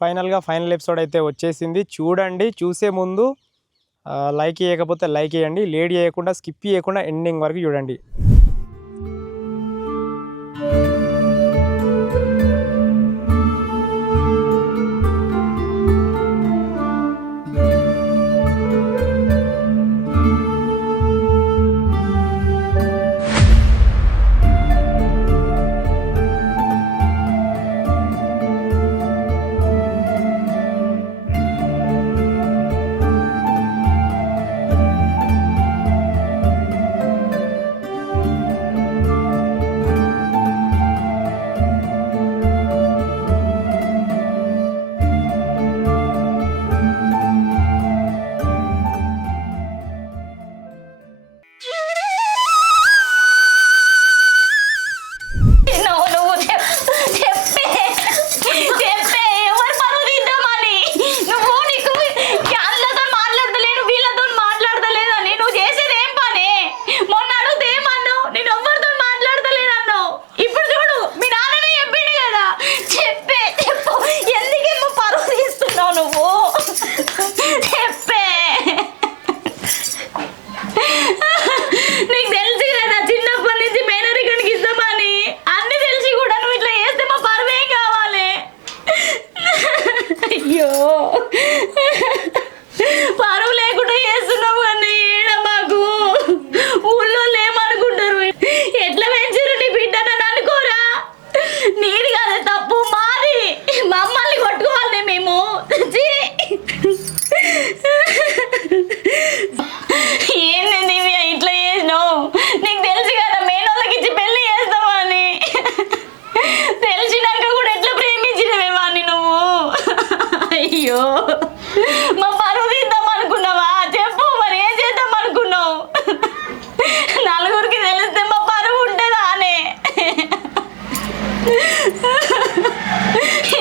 Final episode అయితే వచ్చేసింది. చూడండి, చూసే ముందు లైక్ చేయకపోతే లైక్ చేయండి, లేట్ చేయకుండా స్కిప్ చేయకుండా ఎండింగ్ వరకు చూడండి. మా పరువు తీద్దాం అనుకున్నావా? చెప్పు, మరి ఏం చేద్దాం అనుకున్నావు? నలుగురికి తెలిస్తే మా పరువు ఉంటుందా అనే.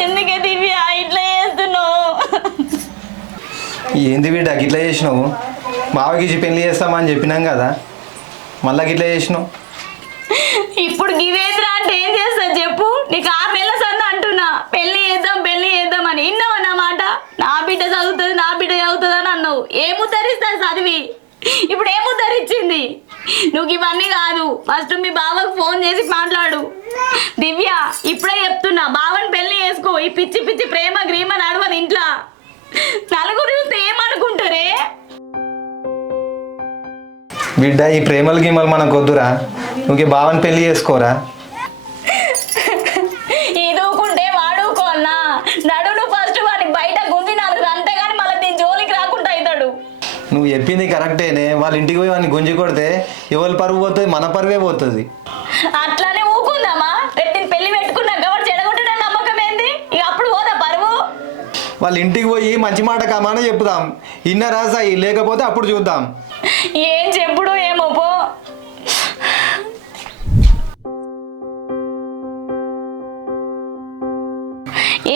ఎందుకే దివ్య ఇట్లా చేస్తున్నావు? ఏంది బిడ్డ గిట్లా చేసినావు? బావకి పెళ్లి చేస్తామని చెప్పినాం కదా, మళ్ళా గిట్లా చేసినావు. ఇప్పుడు గివేంద్రా అంటే ఏం చేస్తా చెప్పు? నీకు 6 నెలల సంద అంటున్నా పెళ్లి చేద్దాం అని. ఇన్నవా మాట? నా బిడ్డ చదువుతుంది అని అన్నావు. ఏం ఉద్ధరిస్తారు చదివి? ఇప్పుడు ఏం ఉద్ధరించింది? నువ్వు ఇవన్నీ కాదు, ఫస్ట్ మీ బావకు ఫోన్ చేసి మాట్లాడు. దివ్య ఇప్పుడే చెప్తున్నా, బావని పెళ్లి చేసుకో. ఈ పిచ్చి పిచ్చి ప్రేమ గ్రీమ నడవదు ఇంట్లో. నలుగురు చూస్తే ఏమనుకుంటారే? బిడ్డ ఈ ప్రేమలు గీమలు మనకు వద్దురా, నువ్వు బావని పెళ్లి చేసుకోరా. ఇదుకుంటే వాడుకోన్నా నడును. ఫస్ట్ వాడిని బయట గుంజి 4 అంతేగాని మళ్ళీ దీని జోలికి రాకుండా అవుతాడు. నువ్వు చెప్పింది కరెక్టేనే, వాళ్ళ ఇంటికి పోయి వాడిని గుంజి కొడితే ఎవరి పరువు పోతుంది? మన పరువే పోతుంది. అట్లానే ఊకుందామా? రేపు నేను పెళ్లి పెట్టుకున్నాక వాడు చెడగొట్టడానికి నమ్మకం ఏంది? ఇక అప్పుడు పోదా పరువు? వాళ్ళ ఇంటికి పోయి మంచి మాట కామానే చెప్పుదాం. ఇన్నరా సాయి, లేకపోతే అప్పుడు చూద్దాం. ఏం చెప్పుడు ఏమో పో.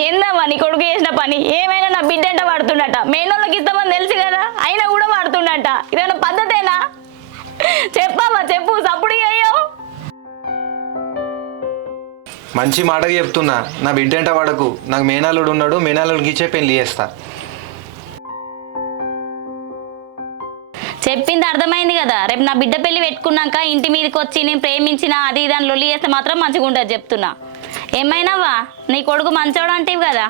ఏందమ్మా నీ కొడుకు చేసిన పని? ఏమైనా నా బిడ్డ అంటే వాడుతుండట. మేనోళ్ళకి ఇస్తామని తెలుసు కదా, అయినా కూడా వాడుతుండట. ఇదేనా పద్ధతేనా? చెప్పావా? చెప్పు, సప్పుడు అయ్యో. మంచి మాటగా చెప్తున్నా, నా బిడ్డ అంటే వాడకు. నాకు మేనాలుడు ఉన్నాడు, మేనాలుడికి ఇచ్చే పెళ్లి చేస్తా. చెప్పింది అర్థమైంది కదా. రేపు నా బిడ్డ పెళ్లి పెట్టుకున్నాక ఇంటి మీదకి వచ్చి నేను ప్రేమించిన అది దాని లొల్లి చేస్తే మాత్రం మంచిగా ఉంటుంది చెప్తున్నా. ఏమైనావా నీ కొడుకు మంచోడు అంటేవి కదా.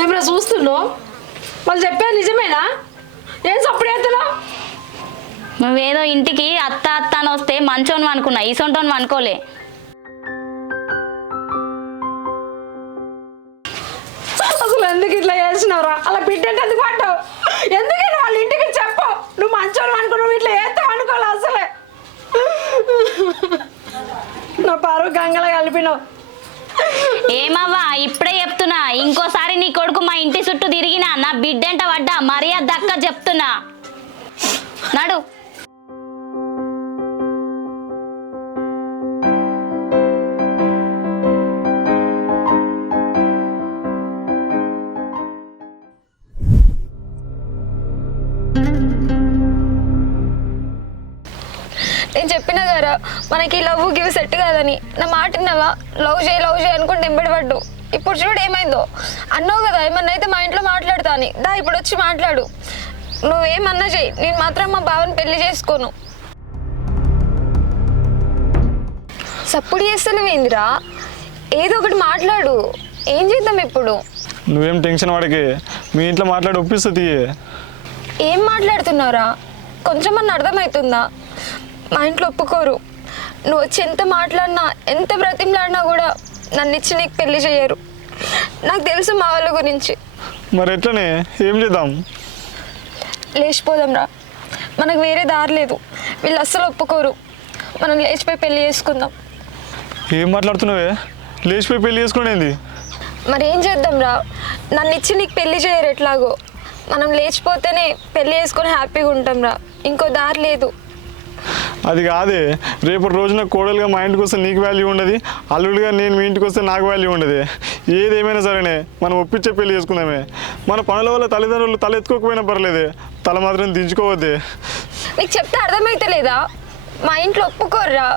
ఏమైనా చూస్తున్నావు? వాళ్ళు చెప్పేది నిజమేనా? ఏం సప్పుడు చేస్తున్నావు? నువ్వేదో ఇంటికి అత్త అని వస్తే మంచోను అనుకున్నా, ఈసొంటోను అనుకోలే. అసలు ఎందుకు ఇట్లా చేసినవరా? అలా బిడ్డంటే ఎందుకు పడ్డావు? ఎందుకని వాళ్ళ ఇంటికి చెప్పు. నువ్వు మంచోడు అనుకో, నువ్వు ఇట్లా చేస్తావు అనుకోవాలి. అసలే నా పరువు గంగల కలిపినావు. ఏమవ్వా ఇప్పుడే చెప్తున్నా, ఇంకోసారి నీ కొడుకు మా ఇంటి చుట్టూ తిరిగినా నా బిడ్డంట పడ్డా మర్యాద దక్క చెప్తున్నా. నడు. నేను చెప్పినా కదా మనకి లవ్ గివ్ సెట్ కాదని. నా మాట విన్నావా? లవ్ చేయి అనుకుంటే ఎంబడిపడ్డు. ఇప్పుడు చూడు ఏమైందో. అన్నావు కదా ఏమన్నా అయితే మా ఇంట్లో మాట్లాడతా అని. దా ఇప్పుడు వచ్చి మాట్లాడు. నువ్వేమన్నా చెయ్యి, నేను మాత్రం మా బావని పెళ్లి చేసుకోను. సప్పుడు చేస్తలేవేందిరా? ఏదో ఒకటి మాట్లాడు. ఏం చేద్దాం ఇప్పుడు? నువ్వేం టెన్షన్ పడకే, మీ ఇంట్లో మాట్లాడి ఒప్పిస్తుంది. ఏం మాట్లాడుతున్నావురా? కొంచెం అన్న అర్థమవుతుందా? మా ఇంట్లో ఒప్పుకోరు. నువ్వు వచ్చి ఎంత మాట్లాడినా ఎంత బ్రతిమలాడినా కూడా నన్ను ఇచ్చి నీకు పెళ్లి చేయరు. నాకు తెలుసు మా వాళ్ళ గురించి. మరి ఎట్లనే ఏం చేద్దాం? లేచిపోదాం రా, మనకు వేరే దారి లేదు. వీళ్ళు అస్సలు ఒప్పుకోరు. మనం లేచిపోయి పెళ్లి చేసుకుందాం. ఏం మాట్లాడుతున్నావే? లేచిపోయి పెళ్లి చేసుకునేది? మరి ఏం చేద్దాం రా? నన్ను ఇచ్చి నీకు పెళ్లి చేయరు ఎట్లాగో. మనం లేచిపోతేనే పెళ్లి చేసుకొని హ్యాపీగా ఉంటాం రా. ఇంకో దారి లేదు. అది కాదే, రేపటి రోజున కోడలుగా మా ఇంటికి వస్తే నీకు వాల్యూ ఉండదు, అల్లుడిగా నేను మీ ఇంటికి వస్తే నాకు వాల్యూ ఉండదు. ఏదేమైనా సరేనే మనం ఒప్పించే పెళ్లి చేసుకుందామే. మన పనుల వల్ల తల్లిదండ్రులు తల ఎత్తుకోకపోయినా పర్లేదే, తల మాత్రం దించుకోవద్దే. నీకు చెప్తే అర్థమైతలేదా? మా ఇంట్లో ఒప్పుకోర్రా.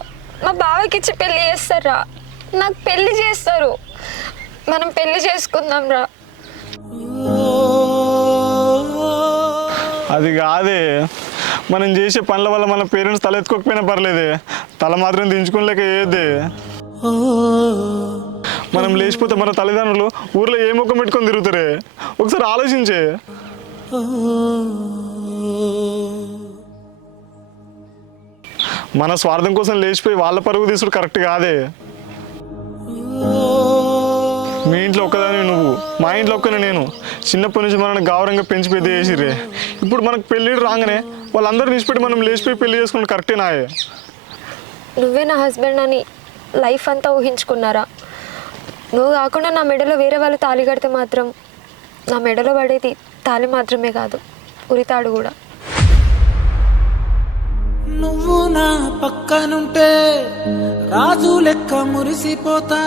మా బావకి ఇచ్చి పెళ్లి చేస్తారా? నాకు పెళ్లి చేస్తారు. మనం పెళ్లి చేసుకుందాం రా. అది కాదే, మనం చేసే పనుల వల్ల మన పేరెంట్స్ తల ఎత్తుకోకపోయినా పర్లేదే, తల మాత్రం దించుకోలేక ఏదే. మనం లేచిపోతే మన తల్లిదండ్రులు ఊర్లో ఏ ముఖం పెట్టుకొని తిరుగుతారే? ఒకసారి ఆలోచించే. మన స్వార్థం కోసం లేచిపోయి వాళ్ళ పరుగు తీసుడు కరెక్ట్ కాదే. మీ ఇంట్లో ఒక్కదాని నువ్వు, మా ఇంట్లో ఒక్కనే నేను. చిన్నప్పటి నుంచి మనల్ని గౌరవంగా పెంచి పెద్ద చేసిర్రే. ఇప్పుడు మనకు పెళ్ళిడు రాగానే వాళ్ళందరూ నిలిచిపెట్టి మనం లేచిపోయి పెళ్లి చేసుకుంటే కరెక్టే నాయే. నువ్వే నా హస్బెండ్ అని లైఫ్ అంతా ఊహించుకున్నారా? నువ్వు కాకుండా నా మెడలో వేరే వాళ్ళు తాళి కడితే మాత్రం నా మెడలో పడేది తాళి మాత్రమే కాదు, ఉరితాడు కూడా. నువ్వు నా పక్కనుంటే రాజు లెక్క మురిసిపోతా.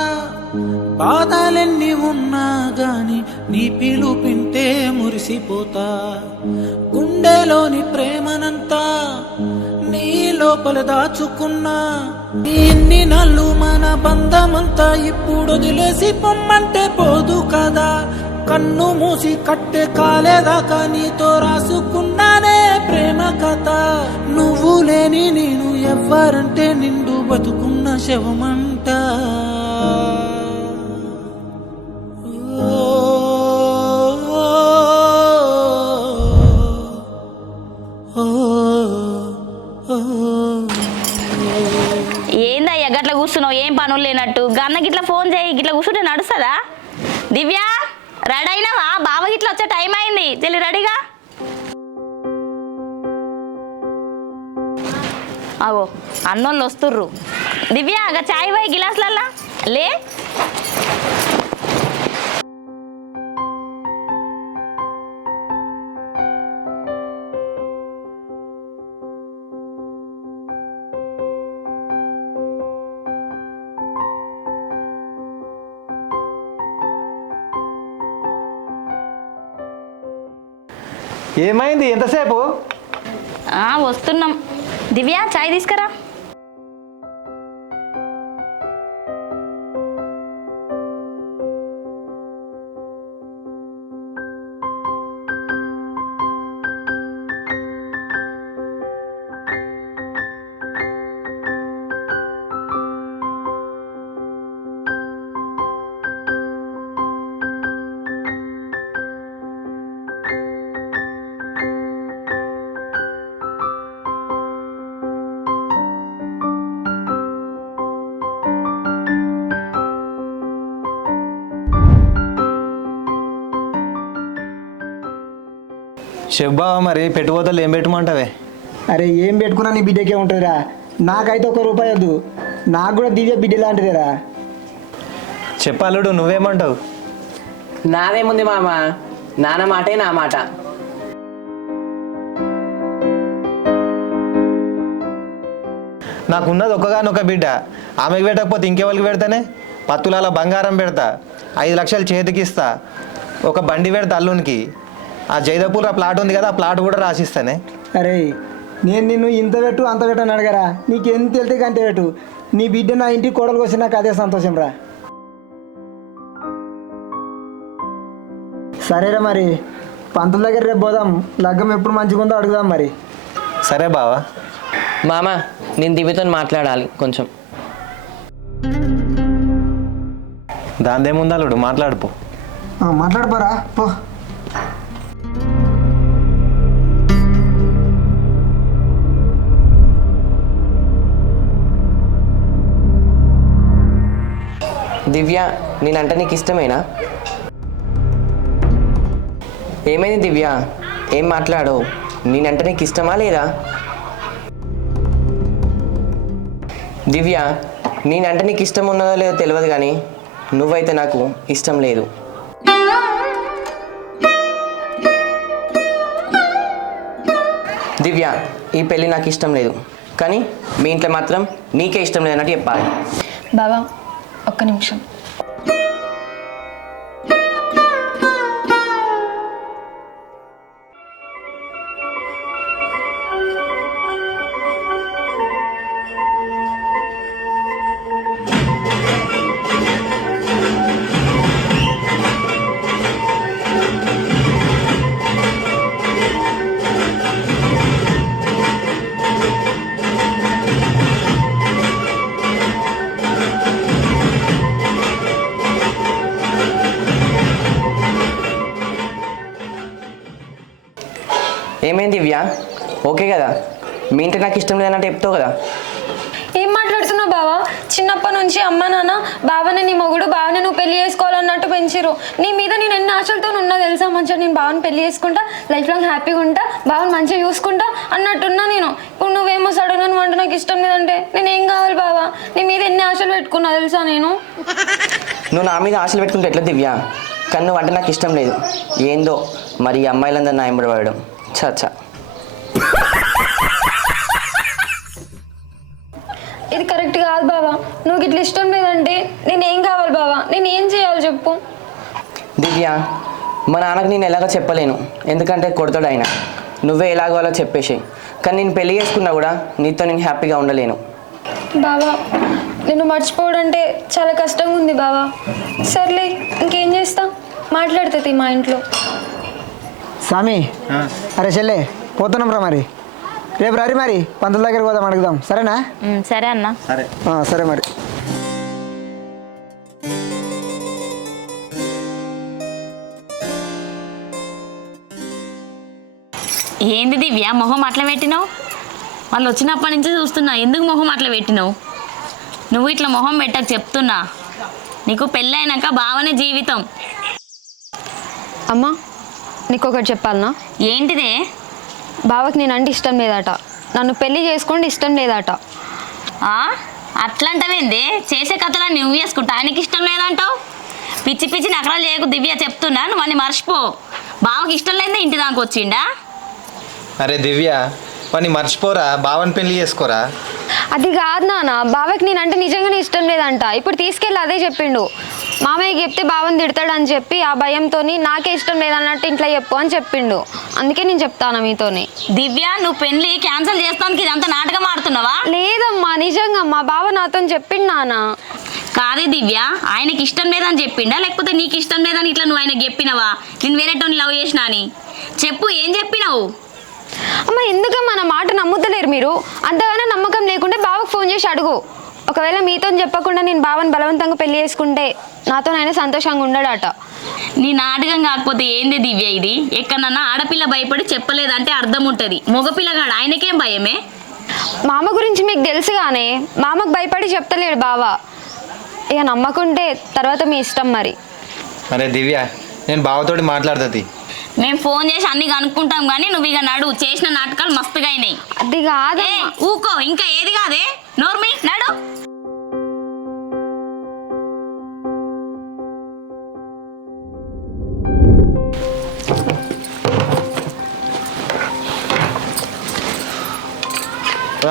బాధలెన్ని ఉన్నా గాని నీ పిలుపింటే మురిసిపోతా. గుండెలోని ప్రేమనంతా నీ లోపల దాచుకున్నా. ఇన్ని నల్లు మన బంధమంతా ఇప్పుడు వదిలేసి పొమ్మంటే పోదు కదా. కన్ను మూసి కట్టె కాలేదాకా నీతో రాసుకున్నానే ప్రేమ కథ. నువ్వు లేని నేను ఎవ్వరంటే నిండు బతుకున్న శవమంట. ఏందయ్యా గట్ల కూర్చున్నావు? ఏం పనులు లేనట్టు. గన్నకి ఇట్లా ఫోన్ చేయి, గిట్లా కూర్చుంటే నడుస్తుందా? దివ్య రెడీ అయినావా? బావకి ఇట్లా వచ్చే టైం అయింది, చెల్లి రెడీగా. అవో అన్నోళ్ళు వస్తుర్రు. దివ్య అగ చాయ్ పోయి గిలాసులల్లా లే. ఏమైంది? ఎంతసేపు? వస్తున్నాం. దివ్య చాయ్ తీసుకురా. చెప్పావా మరి? పెట్టుబోతలు ఏం పెట్టమంటావే? అరే ఏం పెట్టుకున్నా నీ బిడ్డకే ఉంటుందిరా. నాకైతే ₹1 వద్దు, నాకు కూడా దివ్య బిడ్డ లాంటిదేరా. చెప్పాలుడు, నువ్వేమంటావు? నాదేముంది మామ, నాన్న మాటే నా మాట. నాకున్నది ఒక్కగానొక్క బిడ్డ, ఆమెకు పెట్టకపోతే ఇంకెవరికి పెడతానే? 10 తులాల బంగారం పెడతా, 5 లక్షలు చేతికి ఇస్తా, ఒక బండి పెడతా అల్లునికి. ఆ జైదపూర్ ఆ ప్లాట్ ఉంది కదా, ఆ ప్లాట్ కూడా రాసిస్తానే. అరే నేను నిన్ను ఇంత పెట్టు అంత పెట్టు అని అడగరా, నీకు ఎంత వెళ్తే అంతే పెట్టు. నీ బిడ్డ నా ఇంటికి కోడలు వచ్చి నాకు అదే సంతోషం రా. సరేరా మరి, పంతుల దగ్గర రేపు పోదాం, లగ్గం ఎప్పుడు మంచిగా ఉందో అడుగుదాం మరి. సరే బావా. మామ నేను దివ్యతో మాట్లాడాలి కొంచెం. దాందేముంది అల్లుడు, మాట్లాడుపో. మాట్లాడిపోరా పో. దివ్య, నేనంటే నీకు ఇష్టమేనా? ఏమైంది దివ్య, ఏం మాట్లాడో? నేనంటే నీకు ఇష్టమా లేదా? దివ్య, నేనంటే నీకు ఇష్టం ఉన్నదో లేదో తెలియదు కానీ నువ్వైతే నాకు ఇష్టం లేదు. దివ్య, ఈ పెళ్ళి నాకు ఇష్టం లేదు, కానీ మీ ఇంట్లో మాత్రం నీకే ఇష్టం లేదన్నట్టు చెప్పాలి. బావా ఒక్క నిమిషం. ఏమైంది దివ్య, ఓకే కదా? మీ ఇంట్లో నాకు ఇష్టం లేదన్నట్టు చెప్తావు కదా? ఏం మాట్లాడుతున్నావు బావా? చిన్నప్పటి నుంచి అమ్మ నాన్న బావని నీ మొగుడు బావని నువ్వు పెళ్లి చేసుకోవాలన్నట్టు పెంచిరు. నీ మీద నేను ఎన్ని ఆశలతో ఉన్నా తెలుసా? మంచిగా నేను బావని పెళ్లి చేసుకుంటా, లైఫ్ లాంగ్ హ్యాపీగా ఉంటా, బావని మంచిగా చూసుకుంటా అన్నట్టున్నా నేను. ఇప్పుడు నువ్వేమో సడన్ గా అంటే నాకు ఇష్టం లేదంటే నేను ఏం కావాలి బావా? నీ మీద ఎన్ని ఆశలు పెట్టుకున్నా తెలుసా నేను? నువ్వు నా మీద ఆశలు పెట్టుకుంటే ఎట్లా దివ్య? కానీ నువ్వు అంటే నాకు ఇష్టం లేదు. ఏందో మరి ఈ అమ్మాయిలందరూ నా ఎంబడి పడడం. చచ్చా, ఇది కరెక్ట్ కాదు బావా. నువ్వు ఇట్లా ఇష్టం లేదంటే నేను ఏం కావాలి బావా? నేను ఏం చేయాలి చెప్పు? దివ్య, మా నాన్నకు నేను ఎలాగో చెప్పలేను, ఎందుకంటే కొడతాడు ఆయన. నువ్వే ఎలాగోలో చెప్పేసి. కానీ నేను పెళ్లి చేసుకున్నా కూడా నీతో నేను హ్యాపీగా ఉండలేను. బావా నిన్ను మర్చిపోవడం అంటే చాలా కష్టంగా ఉంది బావా. సర్లే ఇంకేం చేస్తా, మాట్లాడుతుంది మా ఇంట్లో. స్వామి, అరే చెల్లె పోతున్నాం రా మరి. రేపు రారి మరి, పంతుల దగ్గరికి పోదాం, అడుగుదాం. సరేనా? సరే అన్న. సరే. సరే మరి. ఏంది దివ్య మొహం అట్లా పెట్టినావు? వాళ్ళు వచ్చినప్పటి నుంచి చూస్తున్నా, ఎందుకు మొహం అట్లా పెట్టినావు? నువ్వు ఇట్లా మొహం పెట్టక చెప్తున్నా. నీకు పెళ్ళైనాక బావనే జీవితం. అమ్మా నీకు ఒకటి చెప్పాలనా? ఏంటిదే? బావకి నేనంటే ఇష్టం లేదట, నన్ను పెళ్లి చేసుకోండి ఇష్టం లేదట. అట్లాంటివేంది? చేసే కథలన్నీ నువ్వు చేసుకుంటా, ఆయనకి ఇష్టం లేదంటావు? పిచ్చి పిచ్చి నకరాలు చేయకు దివ్య, చెప్తున్నా. నువ్వు అన్ని మర్చిపో. బావకి ఇష్టం లేదే ఇంటి దానికి వచ్చిండా? అరే దివ్య, పని మర్చిపోరా, బావని పెళ్లి చేసుకోరా. అది కాదు నాన్న, బావకి నేనంటే నిజంగానే ఇష్టం లేదంట. ఇప్పుడు తీసుకెళ్ళి అదే చెప్పిండు. మామయ్యకి చెప్తే బావని తిడతాడు అని చెప్పి ఆ భయంతో నాకే ఇష్టం లేదన్నట్టు ఇంట్లో చెప్పు అని చెప్పిండు. అందుకే నేను చెప్తాను మీతోని. దివ్య, నువ్వు పెళ్లి క్యాన్సిల్ చేస్తానికి ఇదంతా నాటకం ఆడుతున్నావా? లేదమ్మా, నిజంగా మా బావ నాతో చెప్పిండు నాన్న. కాదే దివ్య, ఆయనకి ఇష్టం లేదని చెప్పిండా లేకపోతే నీకు ఇష్టం లేదని ఇట్లా నువ్వు ఆయనకి చెప్పినావా? నేను వేరేటోని లవ్ చేసినా అని చెప్పు, ఏం చెప్పినావు? అమ్మ ఎందుకమ్మా నా మాట నమ్ముతలేరు మీరు? అంతగానో నమ్మకం లేకుంటే బావకు ఫోన్ చేసి అడుగు. ఒకవేళ మీతో చెప్పకుండా నేను బావని బలవంతంగా పెళ్లి చేసుకుంటే నాతోనైనా సంతోషంగా ఉండడాట. నీ నాటకం కాకపోతే ఏంది దివ్య ఇది? ఎక్కడన్నా ఆడపిల్ల భయపడి చెప్పలేదంటే అర్థం ఉంటుంది. మగపిల్లగాడు ఆయనకేం భయమే? మామ గురించి మీకు తెలుసుగానే, మామకు భయపడి చెప్తలేడు బావ. ఇక నమ్మకుంటే తర్వాత మీ ఇష్టం మరి. అరే దివ్య, నేను బావతోటి మాట్లాడుతుంది. మేము ఫోన్ చేసి అన్ని కనుక్కుంటాం కానీ నువ్వు ఇక నడు. చేసిన నాటకాలు మస్తుగా అయినాయి. అది కాదే, ఊకో, ఇంకా ఏది కాదే, నోర్మి నడు.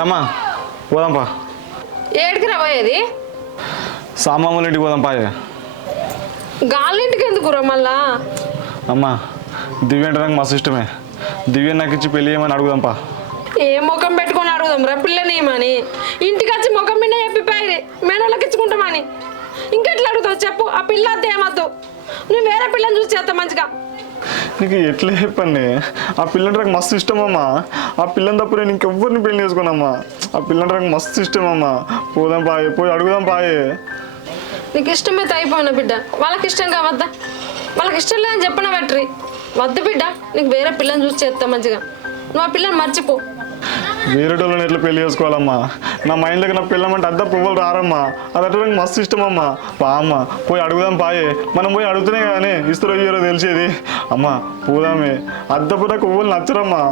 అమ్మా పోదాంపా. ఏడికి రాబోయేది? సామాన్యుల ఇంటికి పోదాంపా. గాలింటికి ఎందుకు రా మళ్ళా? అమ్మా దివ్య అంటే నాకు మస్తు ఇష్టమే. దివ్య నాకు ఇచ్చి పెళ్ళి చేయమని అడుగుదాంపా. ఏ ముఖం పెట్టుకొని అడుగుదాం రా పిల్లనేమని ఇంటికి వచ్చి ముఖం మీద చెప్పిపోయి మేనోళ్ళకి ఇచ్చుకుంటామని ఇంకెట్లా అడుగుతావు చెప్పు ఆ పిల్ల అద్దు ఏమద్దు నువ్వు వేరే పిల్లని చూసి చేస్తావు మంచిగా నీకు ఎట్లా చెప్పండి ఆ పిల్లంటే నాకు మస్తు ఇష్టమమ్మా ఆ పిల్లని తప్ప నేను ఇంకెవ్వరిని పెళ్లి చేసుకోనమ్మా ఆ పిల్లంటే నాకు మస్తు ఇష్టమమ్మా పోదాం పాయే పోయి అడుగుదాం పాయే నీకు ఇష్టమైతే అయిపోయినా బిడ్డ వాళ్ళకి ఇష్టం కావద్దా వాళ్ళకి ఇష్టం లేదని చెప్పిన బెటరీ వద్దు బిడ్డ నీకు వేరే పిల్లని చూసి చేస్తా మంచిగా నువ్వు ఆ పిల్లని మర్చిపో వేరే వాళ్ళని ఎట్లా పెళ్లి చేసుకోవాలమ్మా నా మైండ్లోకి నా పిల్లమంటే అద్ద పువ్వులు రారమ్మా అది అట్లా నాకు మస్తు ఇష్టమమ్మా పా అమ్మ పోయి అడుగుదాం పాయే మనం పోయి అడుగుతూనే కానీ ఇస్తారో ఇయ్యారో తెలిసేది అమ్మా పోదామే అద్దపు నాకు పువ్వులు నచ్చరమ్మా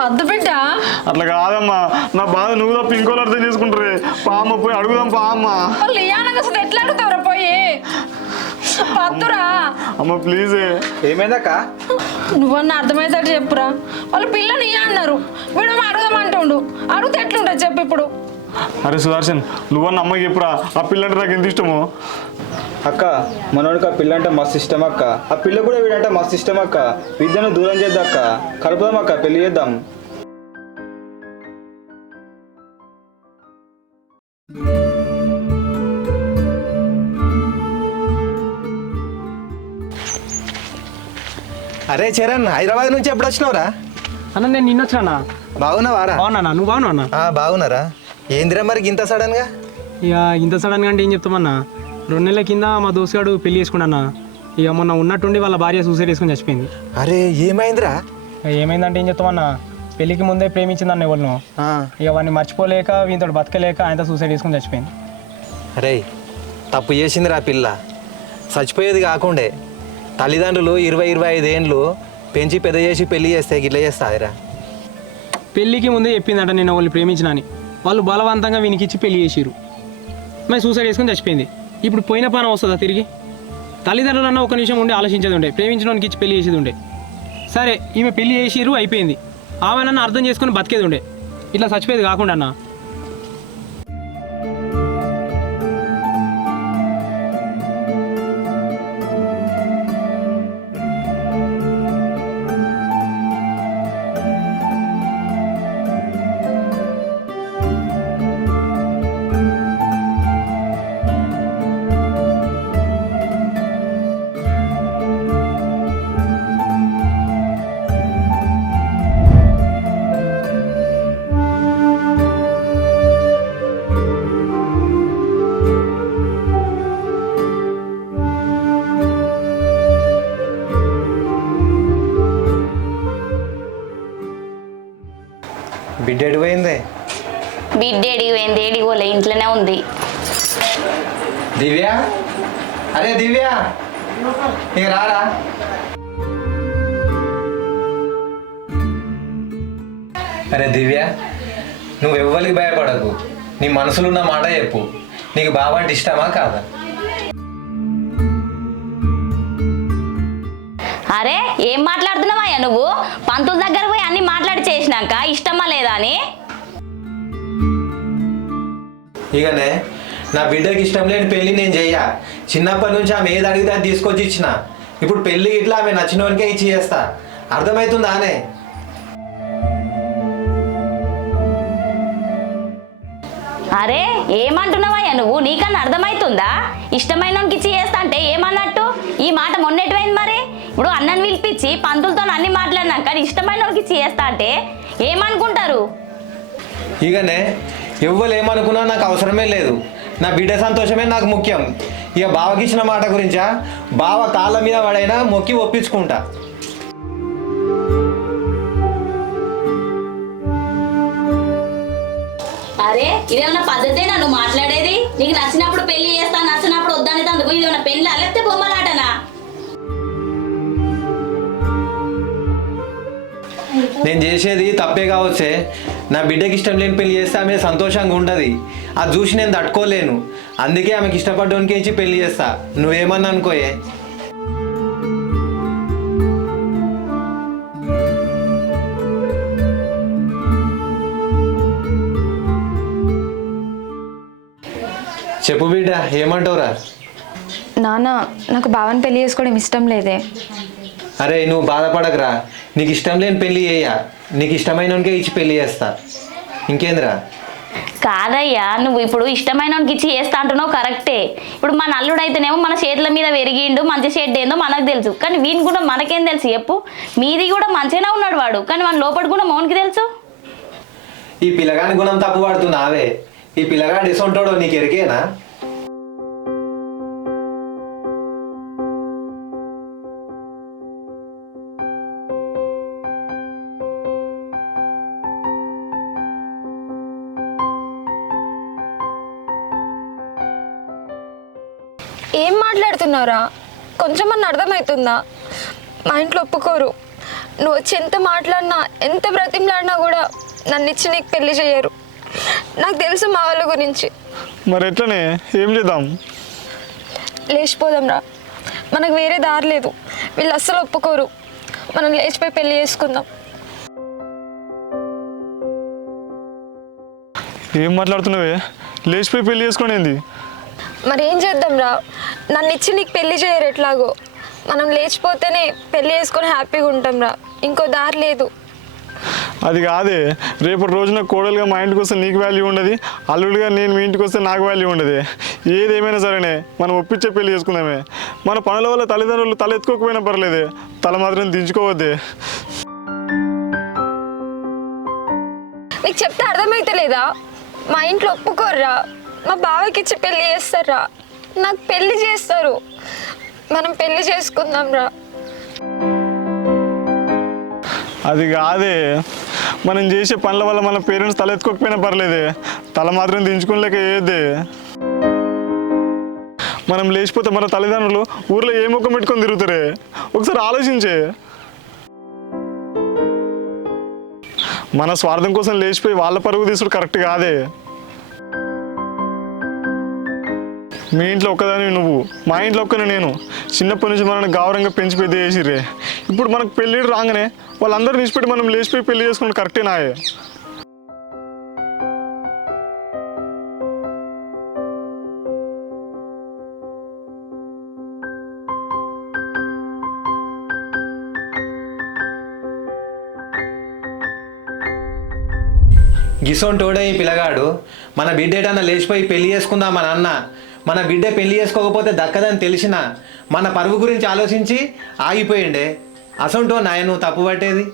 వద్దు బిడ్డ అట్లా కాదమ్మా నా బాధ నువ్వు తప్ప ఇంకోళ్ళు అర్థం చేసుకుంటారే పా అమ్మ పోయి అడుగుదాం పా అమ్మ వాళ్ళు ఇయ్యానగా అసలు ఎట్లా అడుగుతావురా పోయి వద్దురా అమ్మ ప్లీజ్ ఏమైందక్క? నువ్వన్న అర్థమయ్యేటట్టు చెప్పురా వాళ్ళు పిల్లని ఇయ్య అన్నారు వీడు అడుగుదామంటుండు అడిగితే ఎట్లుంటుంది చెప్పు ఇప్పుడు అరే సుదర్శన్ నువ్వన్న అమ్మకి చెప్పురా ఆ పిల్లంటే నాకు ఎంత ఇష్టమో అక్క మనోడికి ఆ పిల్ల అంటే మస్తు ఇష్టం అక్క ఆ పిల్ల కూడా వీడంటే మస్తు ఇష్టం అక్క విద్యను దూరం చేద్దాం అక్క కలుపుదాం అక్క పెళ్లి చేద్దాం అరే చరణ్ హైదరాబాద్ నుంచి ఎప్పుడు వచ్చినావురా? అన్న నేను నిన్న వచ్చానా. బాగున్నావారా? బాగున్నా, నువ్వు బాగున్నావు అన్న? బాగున్నారా? ఏందిరా మరి ఇంత సడన్గా? ఇక ఇంత సడన్గా అంటే ఏం చెప్తామన్నా, 2 నెలల కింద మా దోస్తుగాడు పెళ్లి చేసుకున్నా. ఇక మొన్న ఉన్నట్టుండి వాళ్ళ భార్య సూసైడ్ చేసుకుని చచ్చిపోయింది. అరే ఏమైందిరా? ఏమైందంటే ఏం చెప్తామన్నా, పెళ్లికి ముందే ప్రేమించిందన్న ఎవరినో, ఇక వాడిని మర్చిపోలేక వీంతో బతకలేక ఆయనతో సూసైడ్ చేసుకుని చచ్చిపోయింది. అరే తప్పు చేసిందిరా పిల్ల, చచ్చిపోయేది కాకుండే తల్లిదండ్రులు 20-25 ఏండ్లు పెంచి పెద్ద చేసి పెళ్లి చేస్తే గిట్ల చేస్తాదిరా. పెళ్ళికి ముందే చెప్పిందట నేను వాళ్ళు ప్రేమించిన అని. వాళ్ళు బలవంతంగా వీనికిచ్చి పెళ్లి చేసిరు. మరి సూసైడ్ చేసుకుని చచ్చిపోయింది. ఇప్పుడు పోయిన పానం వస్తుందా తిరిగి? తల్లిదండ్రులన్నా ఒక నిమిషం ఉండి ఆలోచించేది ఉండే, ప్రేమించడానికి ఇచ్చి పెళ్లి చేసేది ఉండే. సరే ఈమె పెళ్లి చేసిరు, అయిపోయింది. ఆమె నన్ను అర్థం చేసుకొని బతికేది ఉండే, ఇట్లా చచ్చిపోయేది కాకుండా అన్న. బిడ్డ ఎడిపోయిందే? బిడ్డ ఎడిగిపోయింది, ఎడిగోలే, ఇంట్లోనే ఉంది. దివ్య, అరే దివ్య ఇక రారా. అరే దివ్య, నువ్వు ఎవ్వరికి భయపడకు, నీ మనసులో ఉన్న మాట చెప్పు. నీకు బాబా అంటే ఇష్టమా కాదా? అరే ఏం మాట్లాడుతున్నావయ్యా నువ్వు? పంతుల దగ్గర పోయి అన్ని మాట్లాడి చేసినాక ఇష్టమా లేదా అని? ఇకనే నా బిడ్డకి ఇష్టం లేని పెళ్ళి నేను చెయ్యా. చిన్నప్పటి నుంచి ఆమె ఏది అడిగితే అది తీసుకొచ్చి ఇచ్చిన. ఇప్పుడు పెళ్ళి ఇట్లా ఆమె నచ్చినోనికే ఇచ్చి చేస్తా. అర్థమవుతుందా అనే? అరే ఏమంటున్నావయ్యా నువ్వు? నీకన్నా అర్థమవుతుందా? ఇష్టమైనోనికి ఇచ్చి చేస్తా అంటే ఏమన్నట్టు? ఈ మాట మొన్నెటువైంది మరి? ఇప్పుడు అన్నని పిలిపించి పంతులతో అన్ని మాట్లాడినాక ఇష్టమైనోనికి ఇచ్చి చేస్తా అంటే ఏమనుకుంటారు? ఇకనే ఎవ్వరు ఏమనుకున్నా నాకు అవసరమే లేదు. నా బిడ్డ సంతోషమే నాకు ముఖ్యం. ఇక బావకి ఇచ్చిన మాట గురించా, బావ కాళ్ళ మీద పడైనా మొక్కి ఒప్పించుకుంటా. అరే ఇదేమన్నా పద్ధతేనా నువ్వు మాట్లాడేది? నీకు నచ్చినప్పుడు పెళ్లి చేస్తా, నచ్చినప్పుడు వద్దని అందుకు ఇదేమన్నా పెళ్లి లేకపోతే బొమ్మలాటనా? నేను చేసేది తప్పే కావచ్చే. నా బిడ్డకి ఇష్టం లేని పెళ్లి చేస్తే ఆమె సంతోషంగా ఉండదు. అది చూసి నేను తట్టుకోలేను. అందుకే ఆమెకి ఇష్టపడ్డానికి ఇచ్చి పెళ్లి చేస్తా. నువ్వేమన్నా అనుకోయే. చెప్పు బిడ్డ, ఏమంటావురా? నా నాన్న నాకు బావని పెళ్లి చేసుకోవడం ఇష్టం లేదే. అరే నువ్వు బాధపడకరా, నీకు ఇష్టం లేని పెళ్ళి చేయ, నీకు ఇష్టమైనకే ఇచ్చి పెళ్ళి చేస్తా. ఇంకేంద్రా? కాదయ్యా, నువ్వు ఇప్పుడు ఇష్టమైన వానికి ఇచ్చి చేస్తా అంటున్నావు కరెక్టే. ఇప్పుడు మన అల్లుడు అయితేనేమో మన చేతుల మీద పెరిగిండు, మంచి షెడ్ ఏందో మనకు తెలుసు, కానీ వీని కూడా మనకేం తెలుసు చెప్పు? మీది కూడా మంచిగానే ఉన్నాడు వాడు, కానీ మన లోపల కూడా మౌనికి తెలుసు. ఈ పిల్లగాని గుణం తప్పు పడుతున్నావే. ఈ పిల్లగాడు ఎసొంటాడో నీకు ఎరికేనా? ఏం మాట్లాడుతున్నావురా? కొంచెం అన్న అర్థమవుతుందా? మా ఇంట్లో ఒప్పుకోరు. నువ్వు వచ్చి ఎంత మాట్లాడినా ఎంత బ్రతిమలాడినా కూడా నన్ను ఇచ్చి నీకు పెళ్లి చేయరు. నాకు తెలుసు మా వాళ్ళ గురించి. మరి ఎట్లనే ఏం చేద్దాం? లేచిపోదాం రా, మనకు వేరే దారి లేదు. వీళ్ళు అస్సలు ఒప్పుకోరు. మనం లేచిపోయి పెళ్లి చేసుకుందాం. ఏం మాట్లాడుతున్నావే? లేచిపోయి పెళ్లి చేసుకునేది? మరి ఏం చేద్దాం రా? నన్ను ఇచ్చి నీకు పెళ్లి చేయరు ఎట్లాగో. మనం లేచిపోతేనే పెళ్లి చేసుకొని హ్యాపీగా ఉంటాం రా, ఇంకో దారి లేదు. అది కాదే, రేపటి రోజున కోడలుగా మా ఇంటికి వస్తే నీకు వాల్యూ ఉండదు, అల్లుడిగా నేను మీ ఇంటికి వస్తే నాకు వాల్యూ ఉండదు. ఏదేమైనా సరేనే మనం ఒప్పించే పెళ్లి చేసుకుందామే. మన పనుల వల్ల తల్లిదండ్రులు తల ఎత్తుకోకపోయినా పర్లేదే, తల మాత్రం దించుకోవద్దే. నీకు చెప్తే అర్థమైతలేదా? మా ఇంట్లో ఒప్పుకోర్రా, మా బావకి ఇచ్చి పెళ్లి చేస్తారా, నాకు పెళ్లి చేస్తారు. మనం పెళ్లి చేసుకుందాం రా. అది కాదే, మనం చేసే పనుల వల్ల మన పేరెంట్స్ తల ఎత్తుకోకపోయినా పర్లేదే, తల మాత్రం దించుకోలేక ఏదే. మనం లేచిపోతే మన తల్లిదండ్రులు ఊర్లో ఏ ముఖం పెట్టుకొని తిరుగుతారే? ఒకసారి ఆలోచించే. మన స్వార్థం కోసం లేచిపోయి వాళ్ళ పరుగు తీసుడు కరెక్ట్ కాదే. మీ ఇంట్లో ఒక్కదాని నువ్వు, మా ఇంట్లో ఒక్కనే నేను. చిన్నప్పటి నుంచి మనల్ని గౌరవంగా పెంచి పెద్ద చేసిర్రే. ఇప్పుడు మనకు పెళ్ళి రాగానే వాళ్ళందరూ నిలిచిపెట్టి మనం లేచిపోయి పెళ్లి చేసుకుని కరెక్టేనాయే? గిసోంటోడే ఈ పిల్లగాడు. మన బిడ్డ ఏటన్నా లేచిపోయి పెళ్లి చేసుకుందాం మన అన్న. మన బిడ్డ పెళ్లి చేసుకోకపోతే దక్కదని తెలిసిన మన పరువు గురించి ఆలోచించి ఆగిపోయిండే. అసొంటో నాయ నువ్వు తప్పు పట్టేది?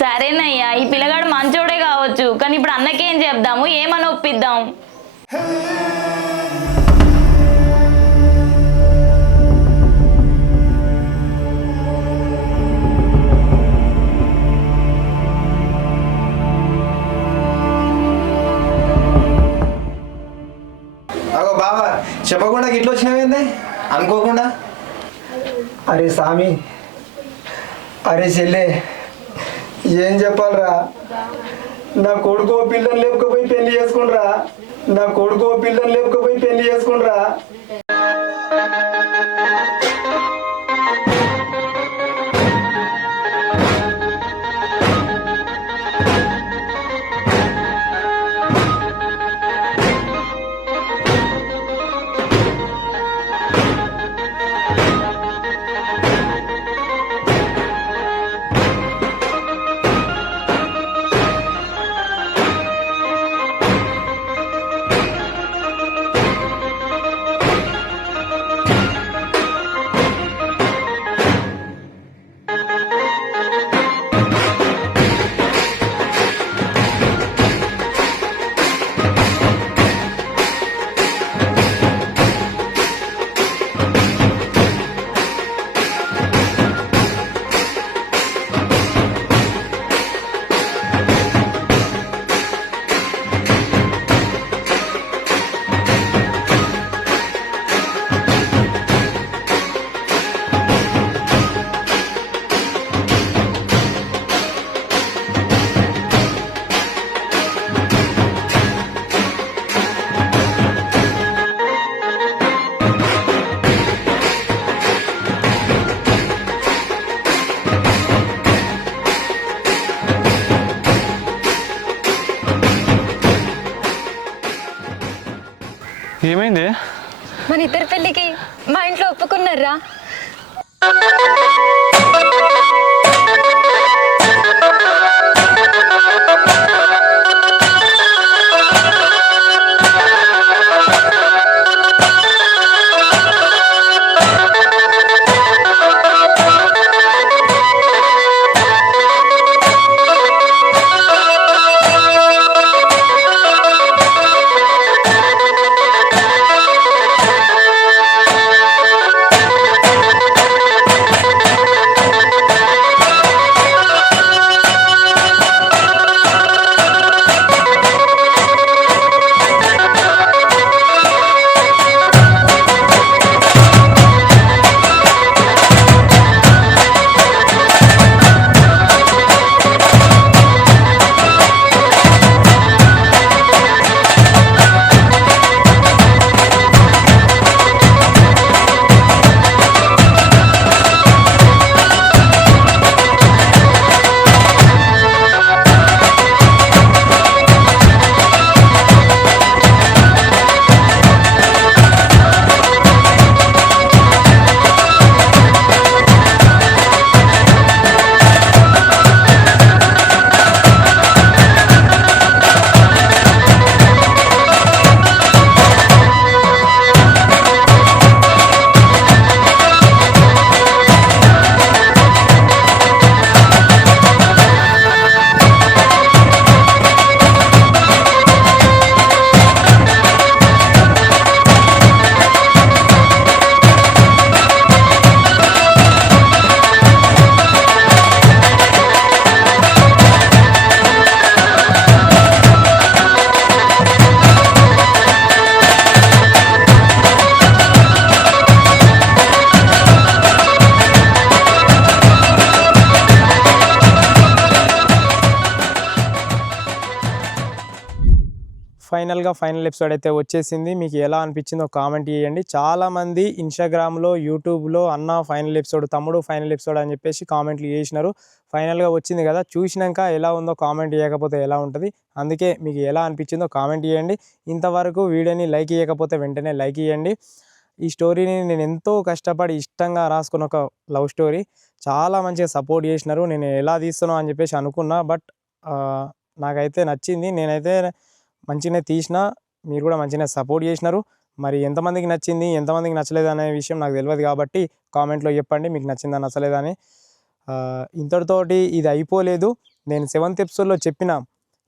సరేనయ్యా, ఈ పిల్లగాడు మంచోడే కావచ్చు, కానీ ఇప్పుడు అన్నకేం చెప్దాము, ఏమని ఒప్పిద్దాం? అగో బావా, చెప్పకుండా గిట్ల వచ్చినావేందే అనుకోకుండా? అరే స్వామి, అరే చెల్లె, ఏం చెప్పాలరా? నా కొడుకో పిల్లని లేపుకపోయి పెళ్లి చేసుకుండ్రా, నా కొడుకో పిల్లని లేపుకపోయి పెళ్లి చేసుకుండ్రా. ఏమైంది? మన ఇద్దరి పెళ్ళికి మా ఇంట్లో ఒప్పుకున్నారా? ఫైనల్ ఎపిసోడ్ అయితే వచ్చేసింది. మీకు ఎలా అనిపించిందో కామెంట్ చేయండి. చాలామంది ఇన్స్టాగ్రామ్లో, యూట్యూబ్లో అన్న ఫైనల్ ఎపిసోడ్, తమ్ముడు ఫైనల్ ఎపిసోడ్ అని చెప్పేసి కామెంట్లు చేసినారు. ఫైనల్గా వచ్చింది కదా, చూసినాక ఎలా ఉందో కామెంట్ చేయకపోతే ఎలా ఉంటుంది. అందుకే మీకు ఎలా అనిపించిందో కామెంట్ చేయండి. ఇంతవరకు వీడియోని లైక్ చేయకపోతే వెంటనే లైక్ చేయండి. ఈ స్టోరీని నేను ఎంతో కష్టపడి ఇష్టంగా రాసుకున్న ఒక లవ్ స్టోరీ. చాలా మంచిగా సపోర్ట్ చేసినారు. నేను ఎలా తీస్తానో అని చెప్పేసి అనుకున్నా, బట్ నాకైతే నచ్చింది. నేనైతే మంచిగానే తీసిన, మీరు కూడా మంచిగానే సపోర్ట్ చేసినారు. మరి ఎంతమందికి నచ్చింది, ఎంతమందికి నచ్చలేదు అనే విషయం నాకు తెలియదు కాబట్టి కామెంట్లో చెప్పండి మీకు నచ్చిందా నచ్చలేదా అని. ఇంతటితోటి ఇది అయిపోలేదు. నేను 7th ఎపిసోడ్లో చెప్పిన,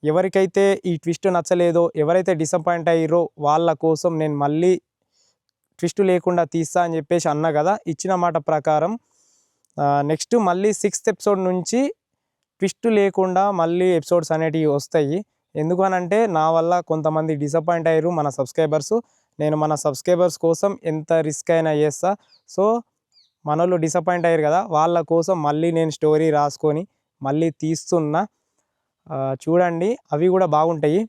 ఎవరికైతే ఈ ట్విస్ట్ నచ్చలేదో, ఎవరైతే డిసప్పాయింట్ అయ్యారో వాళ్ళ కోసం నేను మళ్ళీ ట్విస్ట్ లేకుండా తీస్తా అని చెప్పేసి అన్నా కదా. ఇచ్చిన మాట ప్రకారం నెక్స్ట్ మళ్ళీ 6th ఎపిసోడ్ నుంచి ట్విస్ట్ లేకుండా మళ్ళీ ఎపిసోడ్స్ అనేటివి వస్తాయి. ఎందుకనంటే నా వల్ల కొంతమంది డిసప్పాయింట్ అయ్యారు మన సబ్స్క్రైబర్స్. నేను మన సబ్స్క్రైబర్స్ కోసం ఎంత రిస్క్ అయినా చేస్తా. సో మనోళ్ళు డిసప్పాయింట్ అయ్యారు కదా, వాళ్ళ కోసం మళ్ళీ నేను స్టోరీ రాసుకొని మళ్ళీ తీస్తున్నా. చూడండి, అవి కూడా బాగుంటాయి.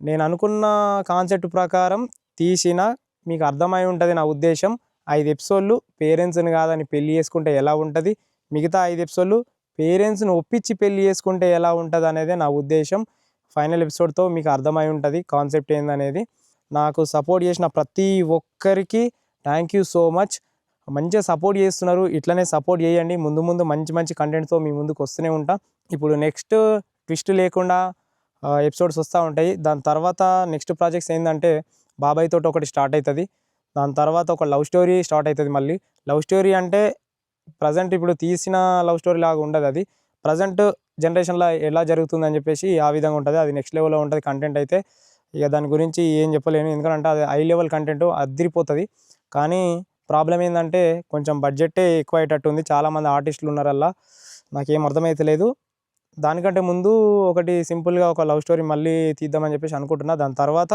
నేను అనుకున్న కాన్సెప్ట్ ప్రకారం తీసిన మీకు అర్థమై ఉంటుంది నా ఉద్దేశం. 5 ఎపిసోడ్లు పేరెంట్స్ని కాదని పెళ్ళి చేసుకుంటే ఎలా ఉంటుంది, మిగతా 5 ఎపిసోడ్లు పేరెంట్స్ని ఒప్పించి పెళ్ళి చేసుకుంటే ఎలా ఉంటుంది అనేదే నా ఉద్దేశం. ఫైనల్ ఎపిసోడ్తో మీకు అర్థమై ఉంటుంది కాన్సెప్ట్ ఏందనేది. నాకు సపోర్ట్ చేసిన ప్రతి ఒక్కరికి థ్యాంక్ యూ సో మచ్. మంచిగా సపోర్ట్ చేస్తున్నారు, ఇట్లనే సపోర్ట్ చేయండి. ముందు ముందు మంచి కంటెంట్తో మీ ముందుకు వస్తూనే ఉంటా. ఇప్పుడు నెక్స్ట్ ట్విస్ట్ లేకుండా ఎపిసోడ్స్ వస్తూ ఉంటాయి. దాని తర్వాత నెక్స్ట్ ప్రాజెక్ట్స్ ఏంటంటే బాబాయ్ తోటి ఒకటి స్టార్ట్ అవుతుంది. దాని తర్వాత ఒక లవ్ స్టోరీ స్టార్ట్ అవుతుంది. మళ్ళీ లవ్ స్టోరీ అంటే ప్రజెంట్ ఇప్పుడు తీసిన లవ్ స్టోరీ లాగా ఉండదు. అది ప్రజెంట్ జనరేషన్లో ఎలా జరుగుతుంది అని చెప్పేసి ఆ విధంగా ఉంటుంది. అది నెక్స్ట్ లెవెల్లో ఉంటుంది కంటెంట్ అయితే. ఇక దాని గురించి ఏం చెప్పలేను, ఎందుకంటే అది హై లెవెల్ కంటెంట్ అదిరిపోతుంది. కానీ ప్రాబ్లం ఏంటంటే కొంచెం బడ్జెట్టే ఎక్కువ అయ్యేటట్టు ఉంది. చాలామంది ఆర్టిస్టులు ఉన్నారల్లా, నాకేం అర్థమవుతలేదు. దానికంటే ముందు ఒకటి సింపుల్గా ఒక లవ్ స్టోరీ మళ్ళీ తీద్దామని చెప్పేసి అనుకుంటున్నా. దాని తర్వాత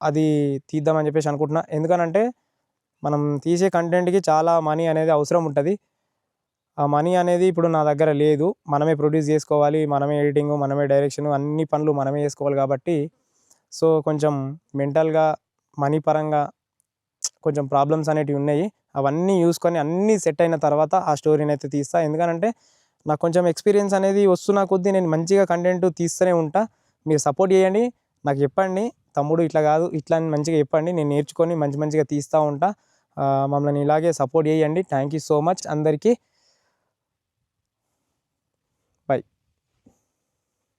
అది తీద్దామని చెప్పేసి అనుకుంటున్నా. ఎందుకనంటే మనం తీసే కంటెంట్కి చాలా మనీ అనేది అవసరం ఉంటుంది. ఆ మనీ అనేది ఇప్పుడు నా దగ్గర లేదు. మనమే ప్రొడ్యూస్ చేసుకోవాలి, మనమే ఎడిటింగ్, మనమే డైరెక్షన్, అన్ని పనులు మనమే చేసుకోవాలి కాబట్టి సో కొంచెం మెంటల్గా మనీ పరంగా కొంచెం ప్రాబ్లమ్స్ అనేటివి ఉన్నాయి. అవన్నీ చూసుకొని అన్నీ సెట్ అయిన తర్వాత ఆ స్టోరీని అయితే తీస్తా. ఎందుకంటే నాకు కొంచెం ఎక్స్పీరియన్స్ అనేది వస్తున్న కొద్దీ నేను మంచిగా కంటెంట్ తీస్తూనే ఉంటా. మీరు సపోర్ట్ చేయండి, నాకు చెప్పండి తమ్ముడు ఇట్లా కాదు ఇట్లా అని మంచిగా చెప్పండి, నేను నేర్చుకొని మంచిగా తీస్తూ ఉంటా. మమ్మల్ని ఇలాగే సపోర్ట్ చేయండి. థ్యాంక్ యూ సో మచ్ అందరికీ.